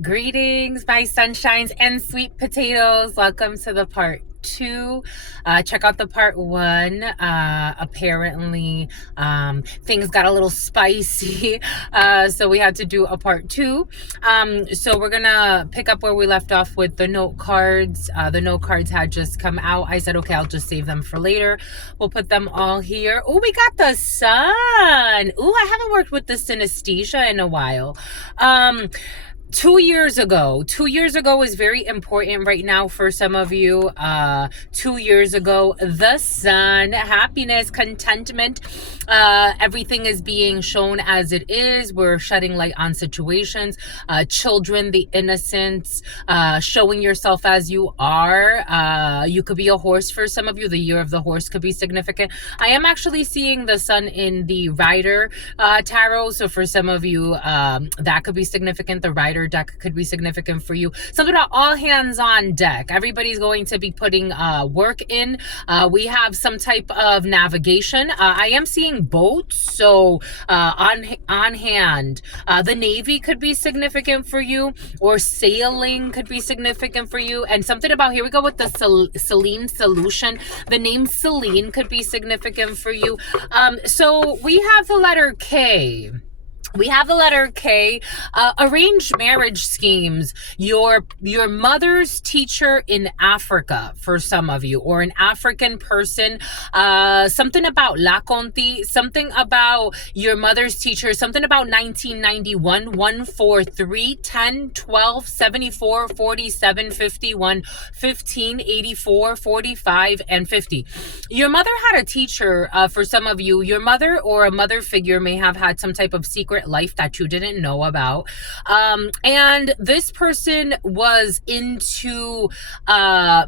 Greetings, my sunshines and sweet potatoes. Welcome to the part two. Check out the part one. Apparently, things got a little spicy, so we had to do a part two. So we're gonna pick up where we left off with the note cards. The note cards had just come out. I said, okay, I'll just save them for later. We'll put them all here. Oh, we got the sun. Oh, I haven't worked with the synesthesia in a while. 2 years ago is very important right now for some of you. 2 years ago, the sun, happiness, contentment, everything is being shown as it is. We're shedding light on situations, children, the innocence, showing yourself as you are. You could be a horse for some of you. The year of the horse could be significant. I am actually seeing the sun in the Rider tarot, so for some of you, that could be significant. The Rider deck could be significant for you. Something about all hands on deck. Everybody's going to be putting work in. We have some type of navigation. I am seeing boats, so on hand. The Navy could be significant for you, or sailing could be significant for you. And something about, here we go with the Celine solution. The name Celine could be significant for you. So we have the letter K. We have the letter K. Arranged marriage schemes. Your mother's teacher in Africa for some of you, or an African person. Something about La Conti, something about your mother's teacher, something about 1991, 1, 4, 3, 10, 12, 74, 47, 51, 15, 84, 45, and 50. Your mother had a teacher for some of you. Your mother or a mother figure may have had some type of secret life that you didn't know about, and this person was into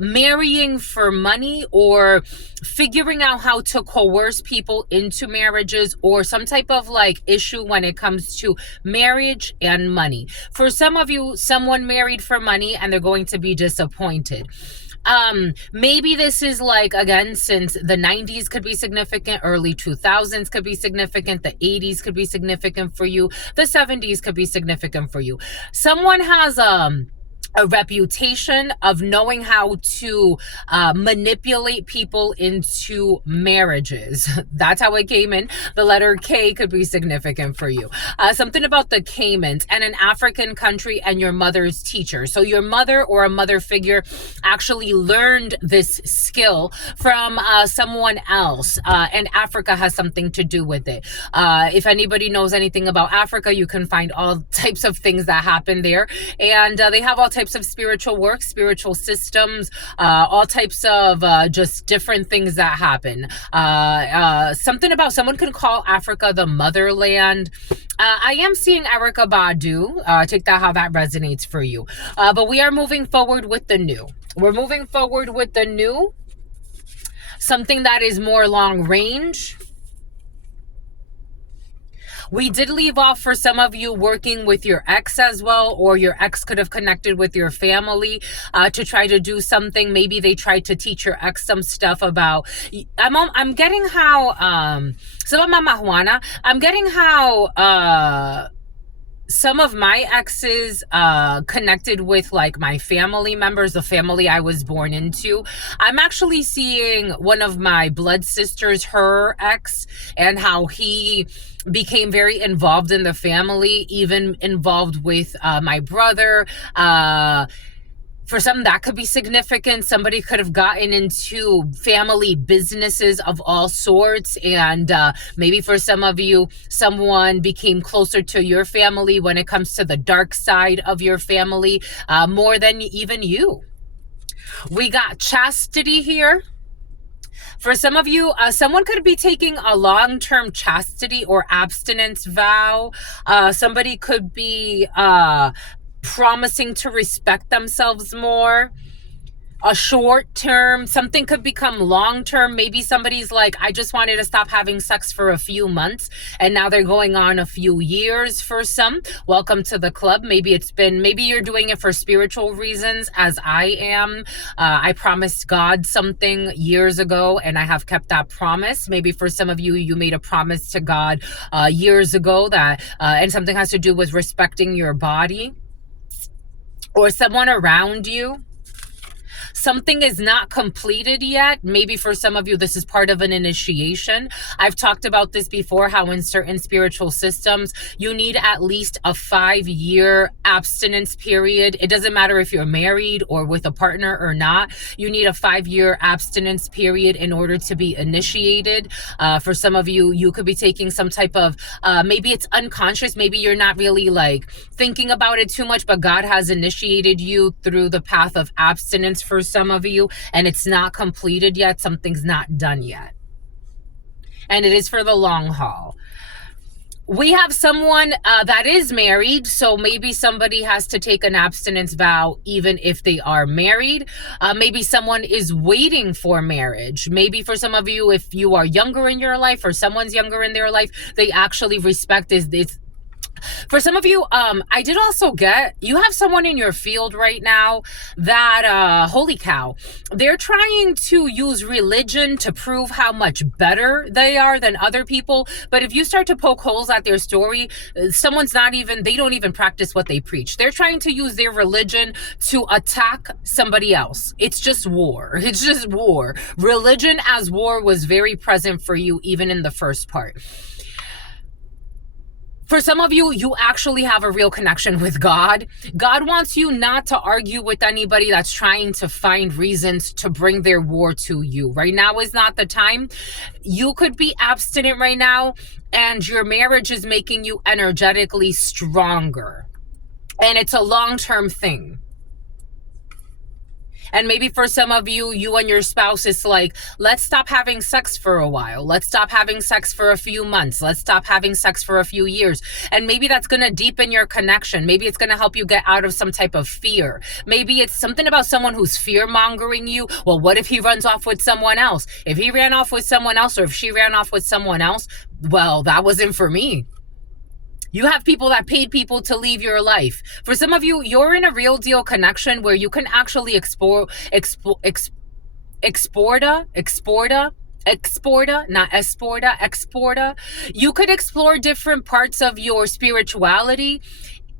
marrying for money, or figuring out how to coerce people into marriages, or some type of like issue when it comes to marriage and money. For some of you, someone married for money and they're going to be disappointed. Maybe this is like, again, since the 90s could be significant, early 2000s could be significant, the 80s could be significant for you, the 70s could be significant for you. Someone has a reputation of knowing how to manipulate people into marriages. That's how it came in. The letter K could be significant for you. Something about the Caymans and an African country and your mother's teacher. So your mother or a mother figure actually learned this skill from someone else, and Africa has something to do with it. If anybody knows anything about Africa, you can find all types of things that happen there, and they have all types of spiritual work, spiritual systems, all types of just different things that happen. Something about, someone could call Africa the motherland. I am seeing Erykah Badu. Take that how that resonates for you. But we are moving forward with the new. We're moving forward with the new. Something that is more long range. We did leave off for some of you working with your ex as well, or your ex could have connected with your family to try to do something. Maybe they tried to teach your ex some stuff about, I'm getting how, some of Mama Juana, I'm getting how, some of my exes connected with like my family members, the family I was born into. I'm actually seeing one of my blood sisters, her ex, and how he became very involved in the family, even involved with my brother. For some, that could be significant. Somebody could have gotten into family businesses of all sorts. And maybe for some of you, someone became closer to your family when it comes to the dark side of your family, more than even you. We got chastity here. For some of you, someone could be taking a long-term chastity or abstinence vow. Somebody could be promising to respect themselves more. A short term, something could become long term. Maybe somebody's like, I just wanted to stop having sex for a few months, and now they're going on a few years for some. Welcome to the club. Maybe you're doing it for spiritual reasons, as I am. I promised God something years ago, and I have kept that promise. Maybe for some of you, you made a promise to God years ago that, and something has to do with respecting your body. or someone around you. Something is not completed yet. Maybe for some of you, this is part of an initiation. I've talked about this before, how in certain spiritual systems, you need at least a 5-year abstinence period. It doesn't matter if you're married or with a partner or not. You need a 5-year abstinence period in order to be initiated. For some of you, you could be taking some type of, maybe it's unconscious. Maybe you're not really like thinking about it too much, but God has initiated you through the path of abstinence for some of you, and it's not completed yet. Something's not done yet, and it is for the long haul. We have someone that is married, so maybe somebody has to take an abstinence vow even if they are married. Maybe someone is waiting for marriage. Maybe for some of you, if you are younger in your life or someone's younger in their life, they actually respect this. For some of you, I did also get, you have someone in your field right now that, holy cow, they're trying to use religion to prove how much better they are than other people. But if you start to poke holes at their story, someone's not even, they don't even practice what they preach. They're trying to use their religion to attack somebody else. It's just war. It's just war. Religion as war was very present for you, even in the first part. For some of you, you actually have a real connection with God. God wants you not to argue with anybody that's trying to find reasons to bring their war to you. Right now is not the time. You could be abstinent right now, and your marriage is making you energetically stronger. And it's a long-term thing. And maybe for some of you, you and your spouse, it's like, let's stop having sex for a while. Let's stop having sex for a few months. Let's stop having sex for a few years. And maybe that's going to deepen your connection. Maybe it's going to help you get out of some type of fear. Maybe it's something about someone who's fear-mongering you. Well, what if he runs off with someone else? If he ran off with someone else, or if she ran off with someone else, well, that wasn't for me. You have people that paid people to leave your life. For some of you, you're in a real deal connection where you can actually exporta, not exporta. You could explore different parts of your spirituality,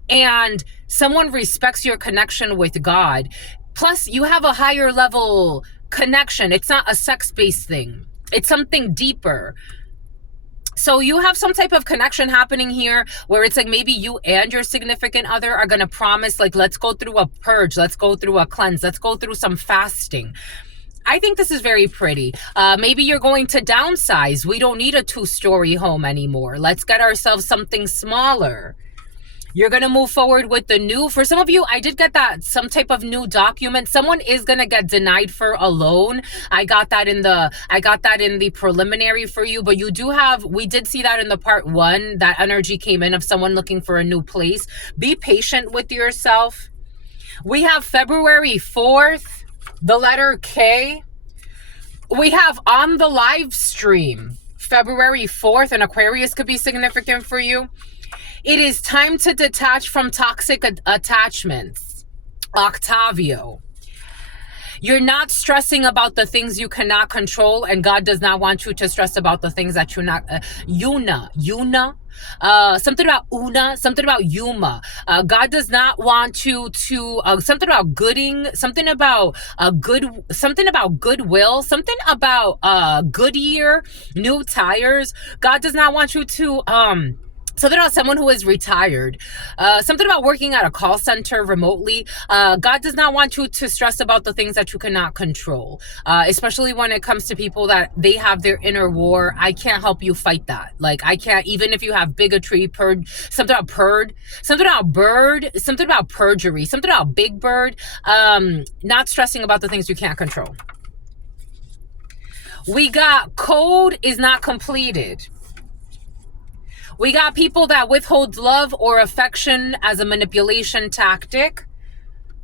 and someone respects your connection with God. Plus, you have a higher level connection. It's not a sex-based thing. It's something deeper. So you have some type of connection happening here where it's like maybe you and your significant other are going to promise, like, let's go through a purge. Let's go through a cleanse. Let's go through some fasting. I think this is very pretty. Maybe you're going to downsize. We don't need a 2-story home anymore. Let's get ourselves something smaller. You're going to move forward with the new. For some of you, I did get that, some type of new document. Someone is going to get denied for a loan. I got that in the preliminary for you, but you do have, we did see that in the part 1, that energy came in of someone looking for a new place. Be patient with yourself. We have February 4th, the letter K. We have on the live stream, February 4th, and Aquarius could be significant for you. It is time to detach from toxic attachments. Octavio. You're not stressing about the things you cannot control, and God does not want you to stress about the things that you're not. Yuna. Something about Una, something about Yuma. God does not want you to, something about gooding, something about goodwill, something about Goodyear, new tires. God does not want you to, something about someone who is retired. Something about working at a call center remotely. God does not want you to stress about the things that you cannot control. Especially when it comes to people that they have their inner war. I can't help you fight that. Like, I can't, even if you have bigotry, something about bird, something about perjury, something about big bird. Not stressing about the things you can't control. We got code is not completed. We got people that withhold love or affection as a manipulation tactic.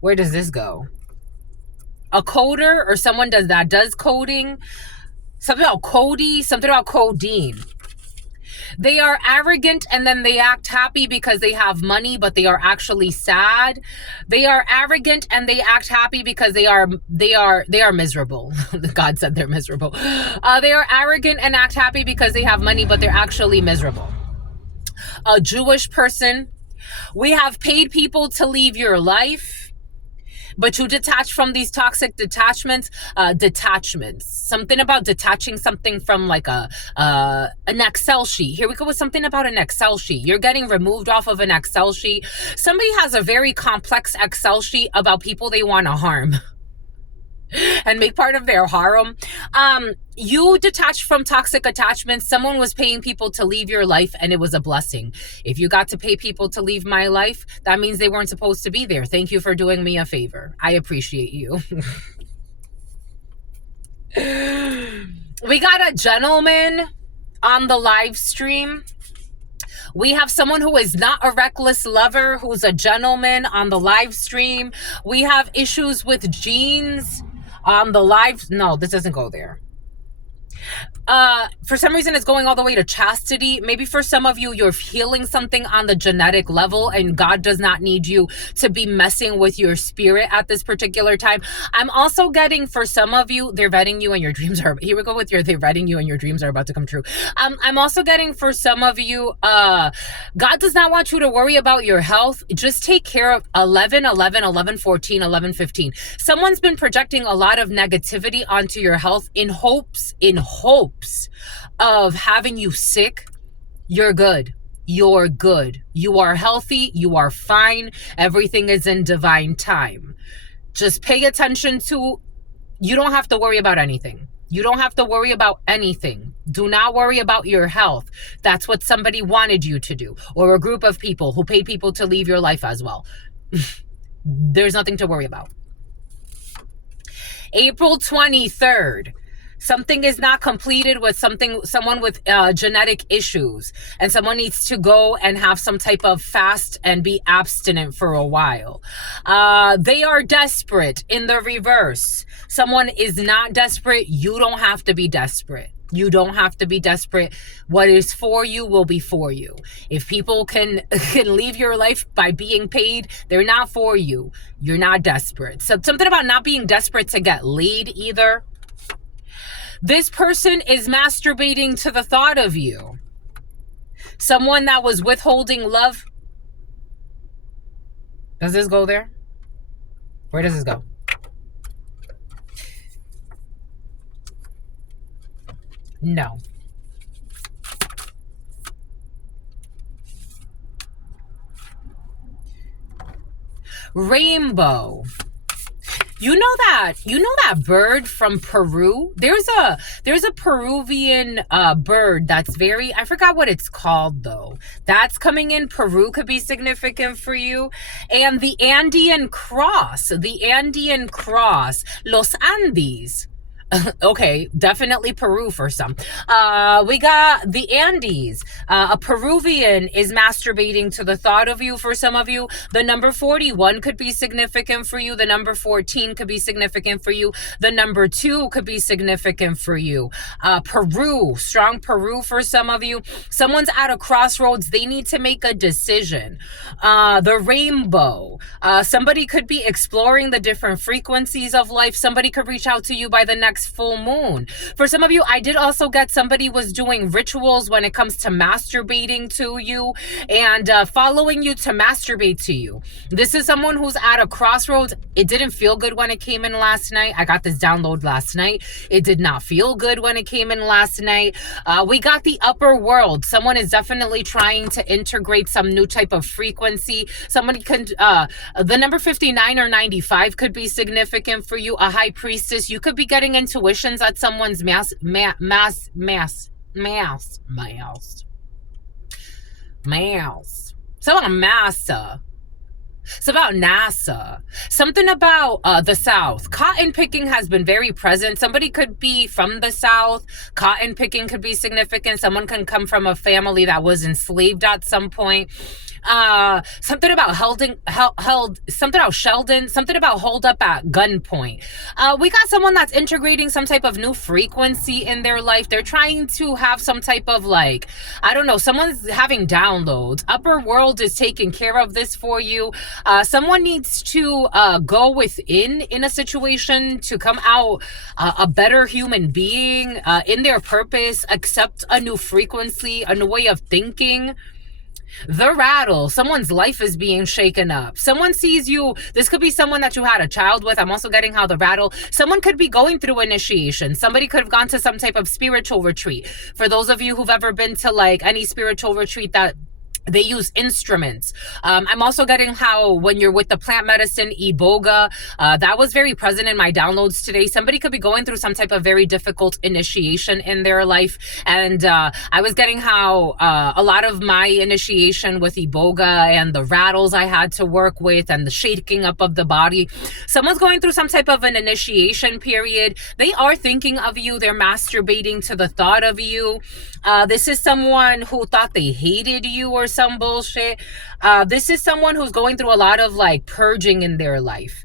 Where does this go? A coder or someone that does coding. Something about Cody, something about codeine. They are arrogant and then they act happy because they have money, but they are actually sad. They are arrogant and they act happy because they are miserable. God said they're miserable. They are arrogant and act happy because they have money, but they're actually miserable. A Jewish person. We have paid people to leave your life. But you detach from these toxic detachments. Something about detaching something from like an Excel sheet. Here we go with something about an Excel sheet. You're getting removed off of an Excel sheet. Somebody has a very complex Excel sheet about people they want to harm and make part of their harem. You detached from toxic attachments. Someone was paying people to leave your life, and it was a blessing. If you got to pay people to leave my life, that means they weren't supposed to be there. Thank you for doing me a favor. I appreciate you. We got a gentleman on the live stream. We have someone who is not a reckless lover, who's a gentleman on the live stream. We have issues with jeans on the live. No, this doesn't go there. For some reason, it's going all the way to chastity. Maybe for some of you, you're healing something on the genetic level, and God does not need you to be messing with your spirit at this particular time. I'm also getting, for some of you, they're vetting you and your dreams are, here we go with your, they're vetting you and your dreams are about to come true. I'm also getting, for some of you, God does not want you to worry about your health. Just take care of 11, 11, 11, 14, 11, 15. Someone's been projecting a lot of negativity onto your health in hopes of having you sick. You're good. You're good. You are healthy. You are fine. Everything is in divine time. Just pay attention to, you don't have to worry about anything. You don't have to worry about anything. Do not worry about your health. That's what somebody wanted you to do, or a group of people who paid people to leave your life as well. There's nothing to worry about. April 23rd. Something is not completed with someone with genetic issues, and someone needs to go and have some type of fast and be abstinent for a while. They are desperate in the reverse. Someone is not desperate. You don't have to be desperate. You don't have to be desperate. What is for you will be for you. If people can leave your life by being paid, they're not for you. You're not desperate. So something about not being desperate to get laid either. This person is masturbating to the thought of you. Someone that was withholding love. Does this go there? Where does this go? No. Rainbow. You know that bird from Peru? There's a Peruvian bird that's very, I forgot what it's called though. That's coming in. Peru could be significant for you. And the Andean cross, Los Andes. Okay, definitely Peru for some. We got the Andes. A Peruvian is masturbating to the thought of you for some of you. The number 41 could be significant for you. The number 14 could be significant for you. The number 2 could be significant for you. Peru, strong Peru for some of you. Someone's at a crossroads. They need to make a decision. The rainbow. Somebody could be exploring the different frequencies of life. Somebody could reach out to you by the next full moon. For some of you, I did also get somebody was doing rituals when it comes to masturbating to you and following you to masturbate to you. This is someone who's at a crossroads. It didn't feel good when it came in last night. I got this download last night. It did not feel good when it came in last night. We got the upper world. Someone is definitely trying to integrate some new type of frequency. Somebody can, the number 59 or 95 could be significant for you. A high priestess. You could be getting intuitions at someone's mass. So about massa. It's about NASA. Something about the South. Cotton picking has been very present. Somebody could be from the South. Cotton picking could be significant. Someone can come from a family that was enslaved at some point. Something about something about Sheldon, something about hold up at gunpoint. We got someone that's integrating some type of new frequency in their life. They're trying to have some type of like, I don't know, someone's having downloads. Upper world is taking care of this for you. Someone needs to go within in a situation to come out a better human being in their purpose, accept a new frequency, a new way of thinking. The rattle. Someone's life is being shaken up. Someone sees you. This could be someone that you had a child with. I'm also getting how the rattle. Someone could be going through initiation. Somebody could have gone to some type of spiritual retreat. For those of you who've ever been to like any spiritual retreat that they use instruments. I'm also getting how when you're with the plant medicine iboga, that was very present in my downloads today. Somebody could be going through some type of very difficult initiation in their life. And I was getting how a lot of my initiation with iboga and the rattles I had to work with and the shaking up of the body. Someone's going through some type of an initiation period. They are thinking of you. They're masturbating to the thought of you. This is someone who thought they hated you or some bullshit. This is someone who's going through a lot of like purging in their life.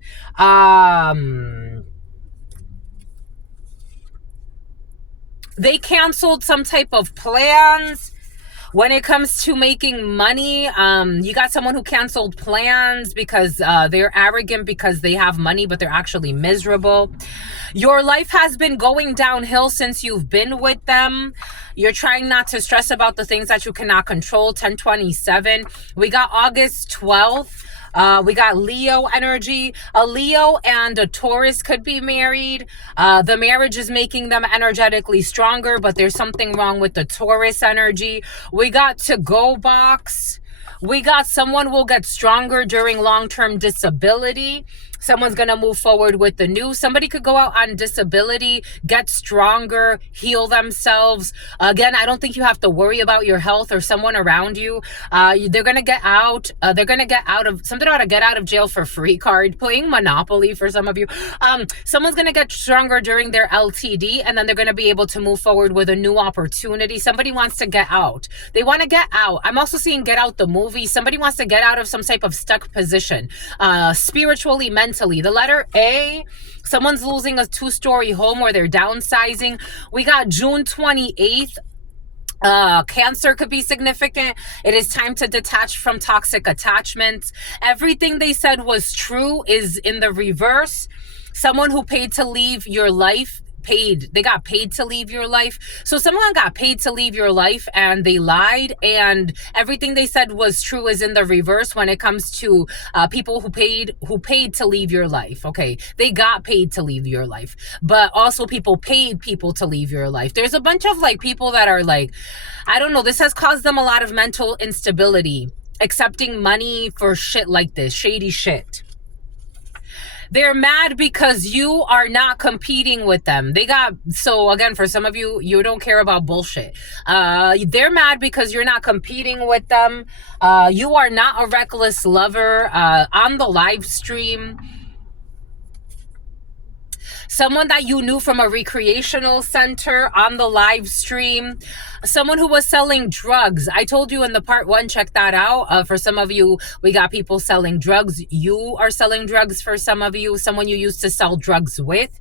They canceled some type of plans. When it comes to making money, you got someone who canceled plans because they're arrogant because they have money, but they're actually miserable. Your life has been going downhill since you've been with them. You're trying not to stress about the things that you cannot control. 1027. We got August 12th. We got Leo energy. A Leo and a Taurus could be married. The marriage is making them energetically stronger, but there's something wrong with the Taurus energy. We got to go box. We got someone will get stronger during long-term disability. Someone's going to move forward with the new. Somebody could go out on disability, get stronger, heal themselves. Again, I don't think you have to worry about your health or someone around you. They're going to get out. They're going to get out of something about a get out of jail for free card, playing Monopoly for some of you. Someone's going to get stronger during their LTD, and then they're going to be able to move forward with a new opportunity. Somebody wants to get out. They want to get out. I'm also seeing Get Out the movie. Somebody wants to get out of some type of stuck position, spiritually, mentally. The letter A, someone's losing a 2-story home or they're downsizing. We got June 28th. Cancer could be significant. It is time to detach from toxic attachments. Everything they said was true is in the reverse. Someone who paid to leave your life they got paid to leave your life. So someone got paid to leave your life and they lied, and everything they said was true is in the reverse when it comes to people who paid to leave your life. Okay, they got paid to leave your life, but also people paid people to leave your life. There's a bunch of like people that are like, I don't know, this has caused them a lot of mental instability, accepting money for shit like this, shady shit. They're mad because you are not competing with them. So again, for some of you, you don't care about bullshit. They're mad because you're not competing with them. You are not a reckless lover. On the live stream, someone that you knew from a recreational center on the live stream, someone who was selling drugs. I told you in the part 1, check that out. For some of you, we got people selling drugs. You are selling drugs for some of you, someone you used to sell drugs with.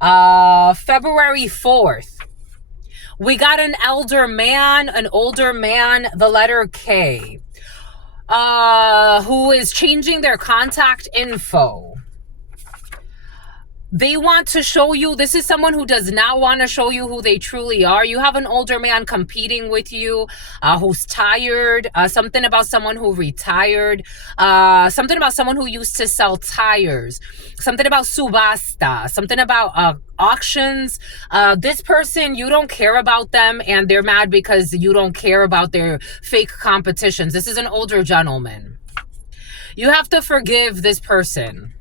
February 4th, we got an older man, the letter K, who is changing their contact info. They want to show you, this is someone who does not want to show you who they truly are. You have an older man competing with you, who's tired, something about someone who retired, something about someone who used to sell tires, something about subasta, something about auctions. This person, you don't care about them, and they're mad because you don't care about their fake competitions. This is an older gentleman. You have to forgive this person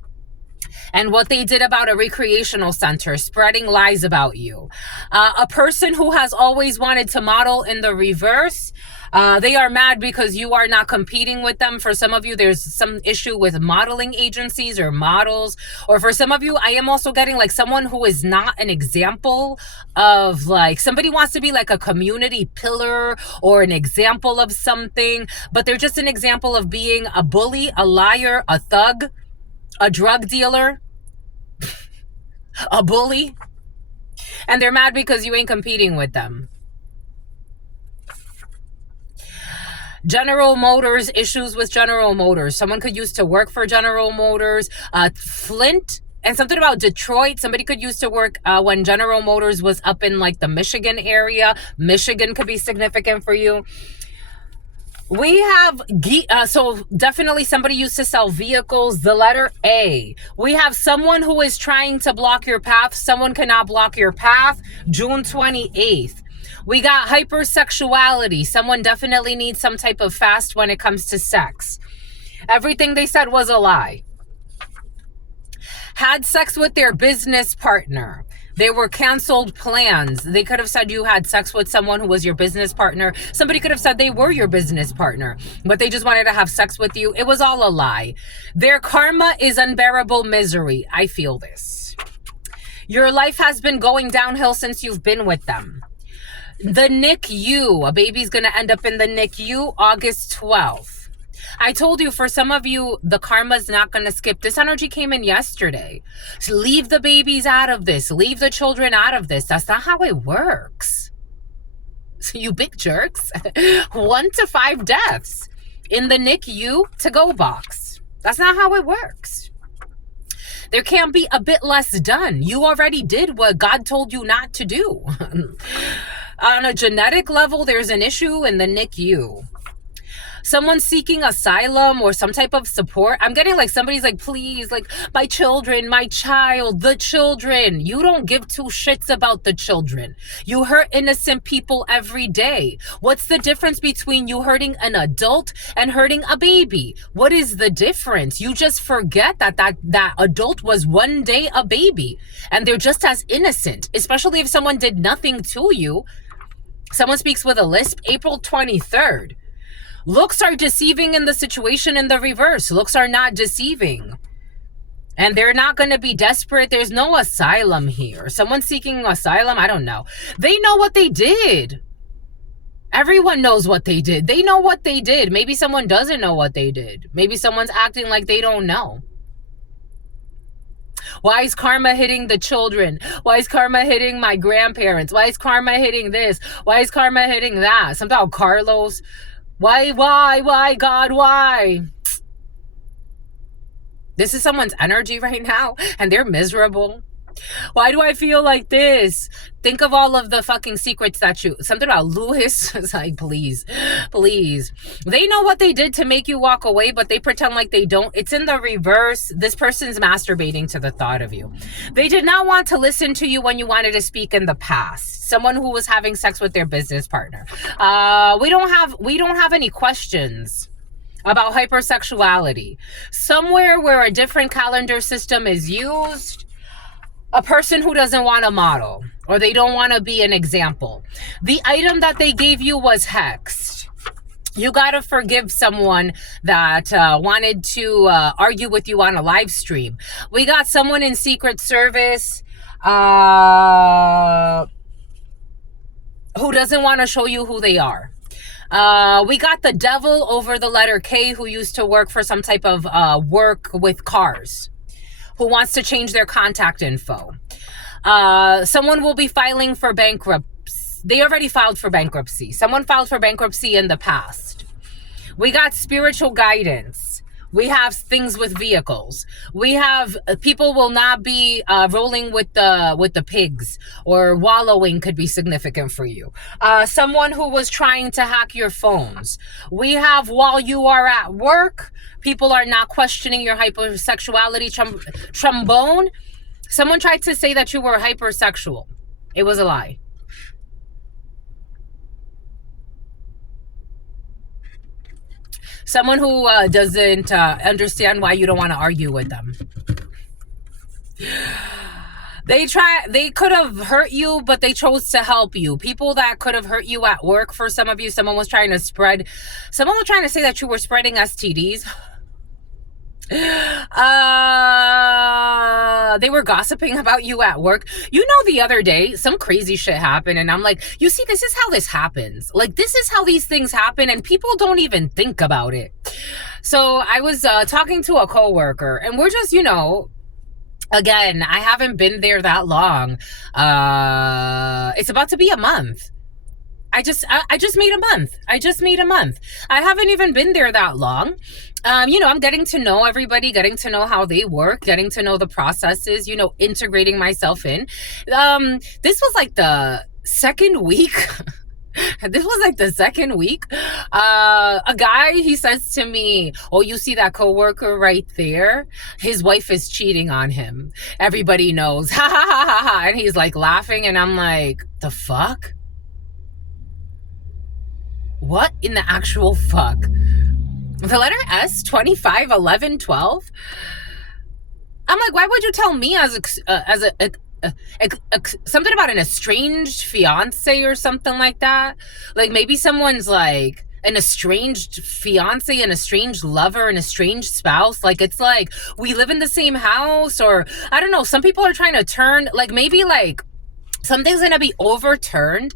and what they did about a recreational center, spreading lies about you. A person who has always wanted to model in the reverse, they are mad because you are not competing with them. For some of you, there's some issue with modeling agencies or models. Or for some of you, I am also getting like someone who is not an example of like, somebody wants to be like a community pillar or an example of something, but they're just an example of being a bully, a liar, a thug, a drug dealer, a bully, and they're mad because you ain't competing with them. General Motors, issues with General Motors. Someone could use to work for General Motors. Flint, and something about Detroit. Somebody could use to work when General Motors was up in like the Michigan area. Michigan could be significant for you. We have, so definitely somebody used to sell vehicles, the letter A. We have someone who is trying to block your path. Someone cannot block your path, June 28th. We got hypersexuality. Someone definitely needs some type of fast when it comes to sex. Everything they said was a lie. Had sex with their business partner. They were canceled plans. They could have said you had sex with someone who was your business partner. Somebody could have said they were your business partner, but they just wanted to have sex with you. It was all a lie. Their karma is unbearable misery. I feel this. Your life has been going downhill since you've been with them. The NICU. A baby's going to end up in the NICU August 12th. I told you, for some of you, the karma's not going to skip. This energy came in yesterday. So leave the babies out of this. Leave the children out of this. That's not how it works. So you big jerks. 1 to 5 deaths in the NICU to-go box. That's not how it works. There can't be a bit less done. You already did what God told you not to do. On a genetic level, there's an issue in the NICU. Someone seeking asylum or some type of support. I'm getting like somebody's like, please, like my children, my child, the children. You don't give two shits about the children. You hurt innocent people every day. What's the difference between you hurting an adult and hurting a baby? What is the difference? You just forget that adult was one day a baby and they're just as innocent, especially if someone did nothing to you. Someone speaks with a lisp. April 23rd. Looks are deceiving in the situation in the reverse. Looks are not deceiving. And they're not going to be desperate. There's no asylum here. Someone seeking asylum, I don't know. They know what they did. Everyone knows what they did. They know what they did. Maybe someone doesn't know what they did. Maybe someone's acting like they don't know. Why is karma hitting the children? Why is karma hitting my grandparents? Why is karma hitting this? Why is karma hitting that? Something about Carlos. Why, God, why? This is someone's energy right now, and they're miserable. Why do I feel like this? Think of all of the fucking secrets that you... Something about Lewis. It's like, please. They know what they did to make you walk away, but they pretend like they don't. It's in the reverse. This person's masturbating to the thought of you. They did not want to listen to you when you wanted to speak in the past. Someone who was having sex with their business partner. We don't have any questions about hypersexuality. Somewhere where a different calendar system is used, a person who doesn't want to model or they don't want to be an example. The item that they gave you was hexed. You got to forgive someone that wanted to argue with you on a live stream. We got someone in Secret Service who doesn't want to show you who they are. We got the devil over the letter K who used to work for some type of work with cars, who wants to change their contact info. Someone will be filing for bankruptcy. They already filed for bankruptcy. Someone filed for bankruptcy in the past. We got spiritual guidance. We have things with vehicles. We have people will not be rolling with the pigs, or wallowing could be significant for you. Someone who was trying to hack your phones. We have while you are at work, people are not questioning your hypersexuality. Trombone. Someone tried to say that you were hypersexual. It was a lie. Someone who doesn't understand why you don't want to argue with them. They could have hurt you, but they chose to help you. People that could have hurt you at work, for some of you, someone was trying to say that you were spreading STDs. They were gossiping about you at work. You know, the other day some crazy shit happened and I'm like, you see, this is how this happens. Like, this is how these things happen and people don't even think about it. So I was talking to a coworker and we're just, you know, again, I haven't been there that long. It's about to be a month. I just made a month. I haven't even been there that long. You know, I'm getting to know everybody, getting to know how they work, getting to know the processes, you know, integrating myself in. This was like the second week This was like the second week. A guy, he says to me, "Oh, you see that coworker right there? His wife is cheating on him. Everybody knows." Ha ha ha ha ha. And he's like laughing, and I'm like, the fuck? What in the actual fuck? The letter S, 25, 11, 12. I'm like, why would you tell me as something about an estranged fiance or something like that? Like maybe someone's like an estranged fiance, an estranged lover, an estranged spouse. Like it's like we live in the same house, or I don't know. Some people are trying to turn, like maybe like something's gonna be overturned.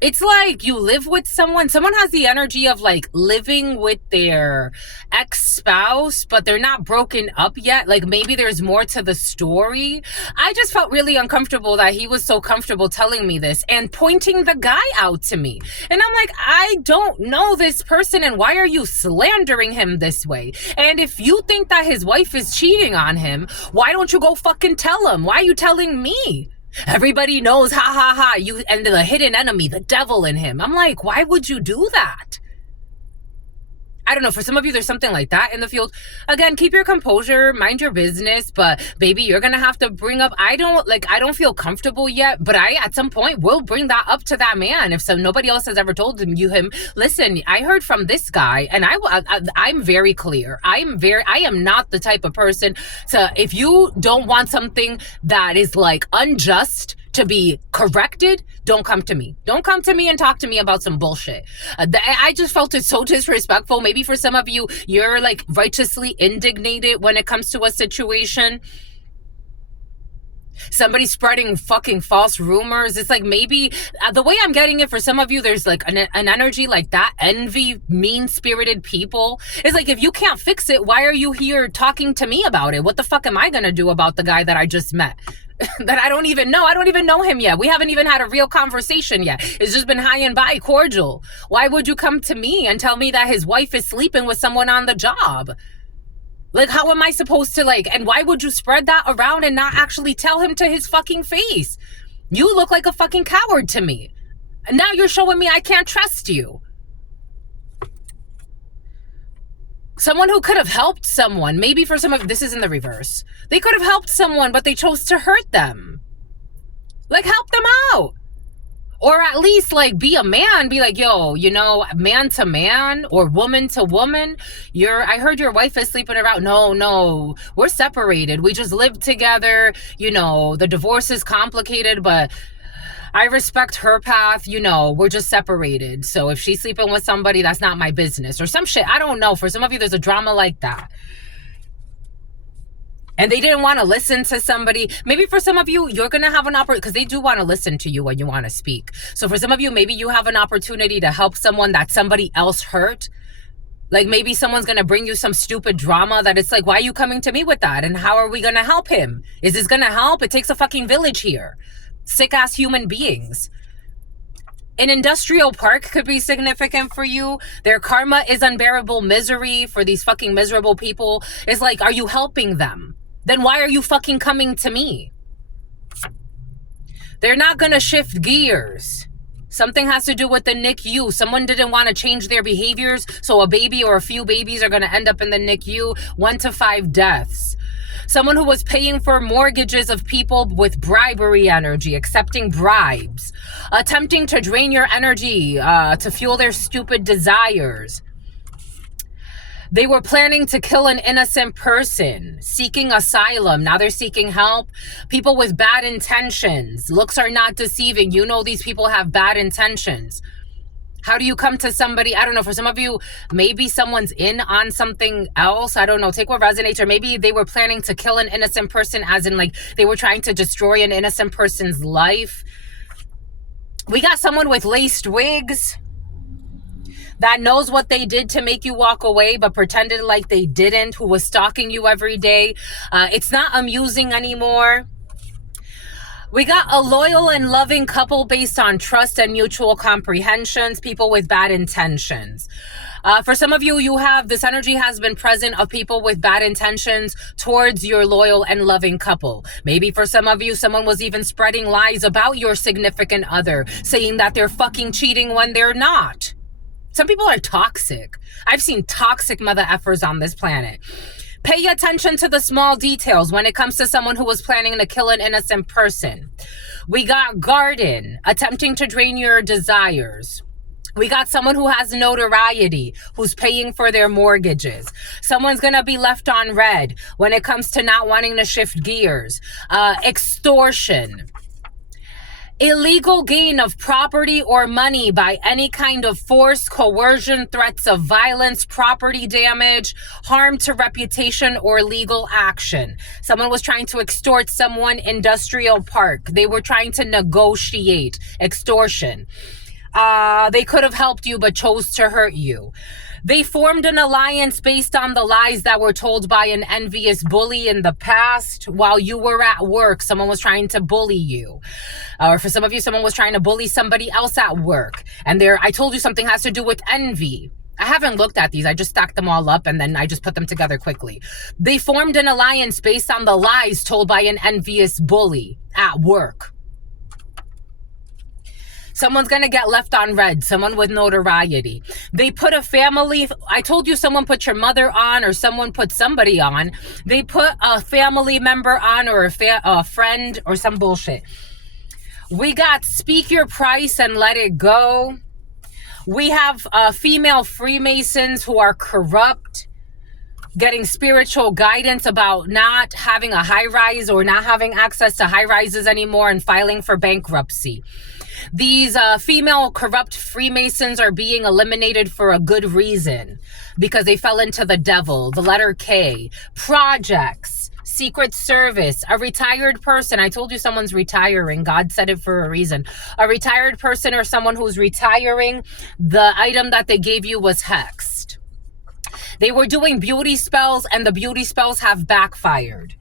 It's like you live with someone has the energy of like living with their ex-spouse, but they're not broken up yet. Like maybe there's more to the story. I just felt really uncomfortable that he was so comfortable telling me this and pointing the guy out to me, and I'm like, I don't know this person, and why are you slandering him this way? And if you think that his wife is cheating on him, why don't you go fucking tell him? Why are you telling me? Everybody knows, ha ha ha, you and the hidden enemy, the devil in him. I'm like, why would you do that? I don't know. For some of you, there's something like that in the field. Again, keep your composure, mind your business, but baby, you're going to have to bring up, I don't feel comfortable yet, but I, at some point, will bring that up to that man. If nobody else has ever told him, listen, I heard from this guy, and I'm very clear. I am not the type of person if you don't want something that is like unjust to be corrected, don't come to me. Don't come to me and talk to me about some bullshit. I just felt it so disrespectful. Maybe for some of you, you're like righteously indignated when it comes to a situation. Somebody spreading fucking false rumors. It's like maybe the way I'm getting it, for some of you, there's like an energy like that. Envy, mean-spirited people. It's like, if you can't fix it, why are you here talking to me about it? What the fuck am I gonna do about the guy that I just met? That I don't even know. I don't even know him yet. We haven't even had a real conversation yet. It's just been high and by, cordial. Why would you come to me and tell me that his wife is sleeping with someone on the job? Like, how am I supposed to, like, and why would you spread that around and not actually tell him to his fucking face? You look like a fucking coward to me. And now you're showing me I can't trust you. Someone who could have helped someone. Maybe for some of, this is in the reverse. They could have helped someone, but they chose to hurt them. Like, help them out. Or at least, like, be a man. Be like, yo, man to man or woman to woman. I heard your wife is sleeping around. No, we're separated. We just live together. The divorce is complicated, but I respect her path. We're just separated. So if she's sleeping with somebody, that's not my business. Or some shit. I don't know. For some of you, there's a drama like that. And they didn't want to listen to somebody. Maybe for some of you, you're going to have an opportunity, because they do want to listen to you when you want to speak. So for some of you, maybe you have an opportunity to help someone that somebody else hurt. Like maybe someone's going to bring you some stupid drama that it's like, why are you coming to me with that? And how are we going to help him? Is this going to help? It takes a fucking village here. Sick ass human beings. An industrial park could be significant for you. Their karma is unbearable misery for these fucking miserable people. It's like, are you helping them? Then why are you fucking coming to me? They're not going to shift gears. Something has to do with the NICU. Someone didn't want to change their behaviors, so a baby or a few babies are going to end up in the NICU. 1 to 5 deaths. Someone who was paying for mortgages of people with bribery energy, accepting bribes, attempting to drain your energy to fuel their stupid desires. They were planning to kill an innocent person, seeking asylum. Now they're seeking help. People with bad intentions. Looks are not deceiving. These people have bad intentions. How do you come to somebody? I don't know. For some of you, maybe someone's in on something else. I don't know. Take what resonates. Or maybe they were planning to kill an innocent person, as in like they were trying to destroy an innocent person's life. We got someone with laced wigs that knows what they did to make you walk away, but pretended like they didn't, who was stalking you every day. It's not amusing anymore. We got a loyal and loving couple based on trust and mutual comprehensions, people with bad intentions. For some of you, you have this energy has been present of people with bad intentions towards your loyal and loving couple. Maybe for some of you, someone was even spreading lies about your significant other, saying that they're fucking cheating when they're not. Some people are toxic. I've seen toxic mother effers on this planet. Pay attention to the small details when it comes to someone who was planning to kill an innocent person. We got garden, attempting to drain your desires. We got someone who has notoriety, who's paying for their mortgages. Someone's going to be left on red when it comes to not wanting to shift gears. Extortion. Illegal gain of property or money by any kind of force, coercion, threats of violence, property damage, harm to reputation, or legal action. Someone was trying to extort someone, industrial park. They were trying to negotiate extortion. They could have helped you but chose to hurt you. They formed an alliance based on the lies that were told by an envious bully in the past. While you were at work, someone was trying to bully you. Or for some of you, someone was trying to bully somebody else at work. And I told you something has to do with envy. I haven't looked at these. I just stacked them all up and then I just put them together quickly. They formed an alliance based on the lies told by an envious bully at work. Someone's going to get left on red. Someone with notoriety. They put a family. I told you someone put your mother on or someone put somebody on. They put a family member on or a friend or some bullshit. We got speak your price and let it go. We have female Freemasons who are corrupt, getting spiritual guidance about not having a high rise or not having access to high rises anymore and filing for bankruptcy. These female corrupt Freemasons are being eliminated for a good reason because they fell into the devil. The letter K. Projects. Secret Service. A retired person. I told you someone's retiring. God said it for a reason. A retired person or someone who's retiring. The item that they gave you was hexed. They were doing beauty spells and the beauty spells have backfired.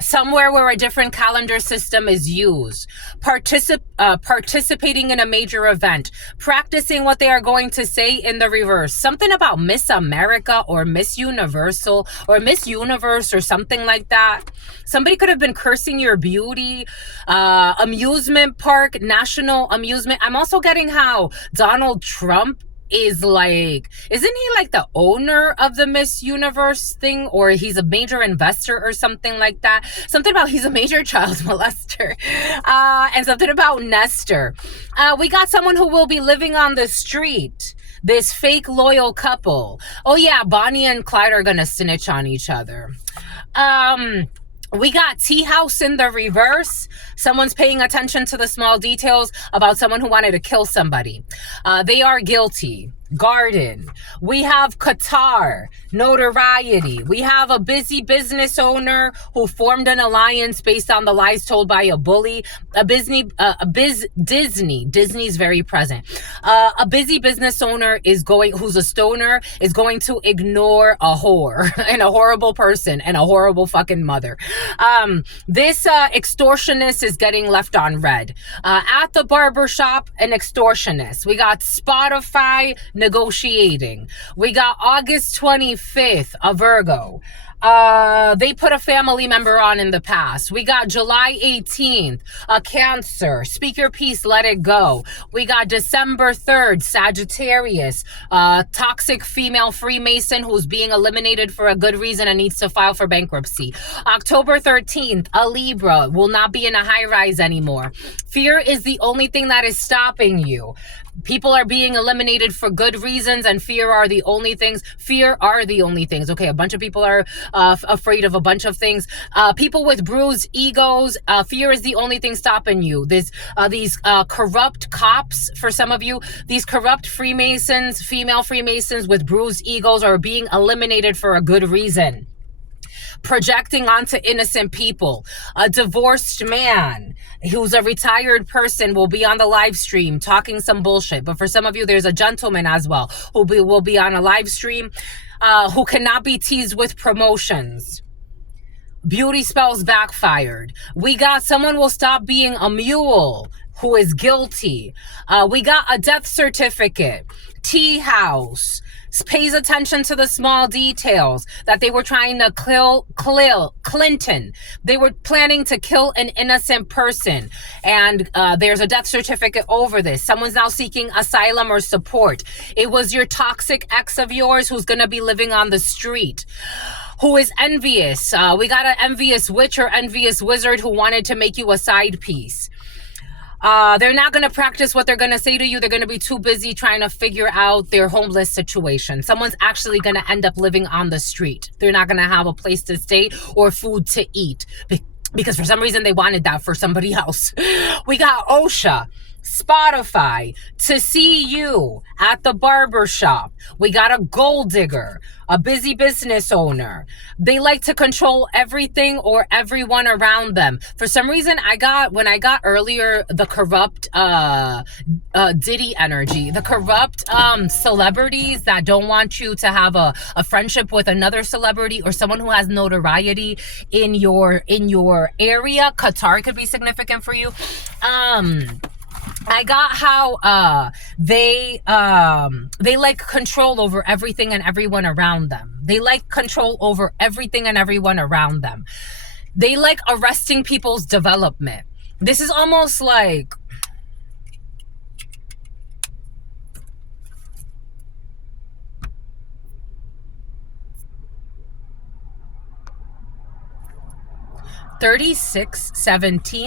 Somewhere where a different calendar system is used. Participating in a major event. Practicing what they are going to say in the reverse. Something about Miss America or Miss Universal or Miss Universe or something like that. Somebody could have been cursing your beauty. Amusement park, national amusement. I'm also getting how Donald Trump is like, isn't he like the owner of the Miss Universe thing, or he's a major investor or something like that? Something about he's a major child molester. And something about Nestor. We got someone who will be living on the street. This fake loyal couple. Oh yeah, Bonnie and Clyde are gonna snitch on each other. We got tea house in the reverse. Someone's paying attention to the small details about someone who wanted to kill somebody. They are guilty. Garden. We have Qatar, notoriety. We have a busy business owner who formed an alliance based on the lies told by a bully. Disney's very present. A busy business owner who's a stoner is going to ignore a whore and a horrible person and a horrible fucking mother. This extortionist is getting left on red. At the barbershop, an extortionist. We got Spotify negotiating. We got August 25th, a Virgo. They put a family member on in the past. We got July 18th, a Cancer. Speak your piece, let it go. We got December 3rd, Sagittarius, toxic female Freemason who's being eliminated for a good reason and needs to file for bankruptcy. October 13th, a Libra, will not be in a high rise anymore. Fear is the only thing that is stopping you. People are being eliminated for good reasons, and fear are the only things. Okay, a bunch of people are afraid of a bunch of things. People with bruised egos, fear is the only thing stopping you. These corrupt cops, for some of you, these corrupt Freemasons, female Freemasons with bruised egos are being eliminated for a good reason. Projecting onto innocent people. A divorced man who's a retired person will be on the live stream talking some bullshit. But for some of you, there's a gentleman as well who will be on a live stream who cannot be teased with promotions. Beauty spells backfired. We got someone will stop being a mule who is guilty. We got a death certificate. Tea house pays attention to the small details that they were trying to kill Clinton. They were planning to kill an innocent person. And there's a death certificate over this. Someone's now seeking asylum or support. It was your toxic ex of yours who's going to be living on the street, who is envious. We got an envious witch or envious wizard who wanted to make you a side piece. They're not going to practice what they're going to say to you. They're going to be too busy trying to figure out their homeless situation. Someone's actually going to end up living on the street. They're not going to have a place to stay or food to eat because for some reason they wanted that for somebody else. We got OSHA, Spotify, to see you at the barber shop. We got a gold digger, a busy business owner. They like to control everything or everyone around them. For some reason, when I got earlier, the corrupt Diddy energy, the corrupt celebrities that don't want you to have a friendship with another celebrity or someone who has notoriety in your area. Qatar could be significant for you. I got how they like control over everything and everyone around them. They like control over everything and everyone around them. They like arresting people's development. This is almost like $36.17.